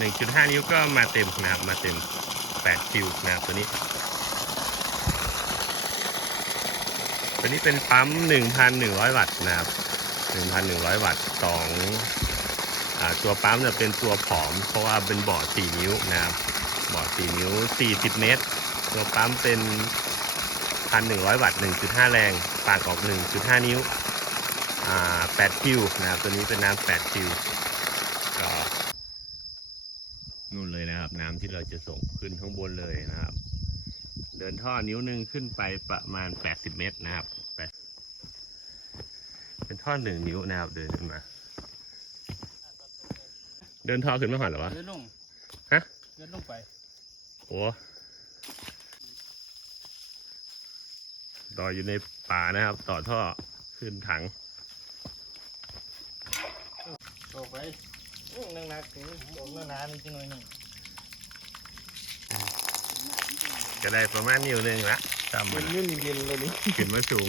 1.5 นิ้วก็มาเต็มนะครับมาเต็ม8คิวนะครับตัวนี้ ตัวนี้เป็นปั๊ม 1,100 วัตต์นะครับ 1,100 วัตต์สองอตัวปั๊มเนี่ยเป็นตัวผอม เพราะว่าเป็นบ่อ 4 นิ้วนะครับบ่อ 4 นิ้ว 40 เมตร ตัวปั๊มเป็น 1,100 วัตต์ 1.5 แรงปากออก 1.5 นิ้ว8คิวนะครับตัวนี้เป็นน้ำ8คิว นู่นเลยนะครับ น้ำที่เราจะส่งขึ้นข้างบนเลยนะครับ เดินท่อนิ้วหนึ่งขึ้นไปประมาณ 80 เมตรนะครับแปดเป็นท่อหนึ่งนิ้วนะครับเดินขึ้นมา เดินท่อขึ้นมาก่อนเหรอวะเดินลงฮะเดินลงไปโอ้ต่ออยู่ในป่านะครับ ต่อท่อขึ้นถังออกไป อื้อนักหนักถึงบอกนักหนานี่จังหน่อยหนึ่งก็ได้ประมาณนิ้วหนึ่งละจำมัมันนนิ่มเย็นเลยนี่ขึ้นมาสูง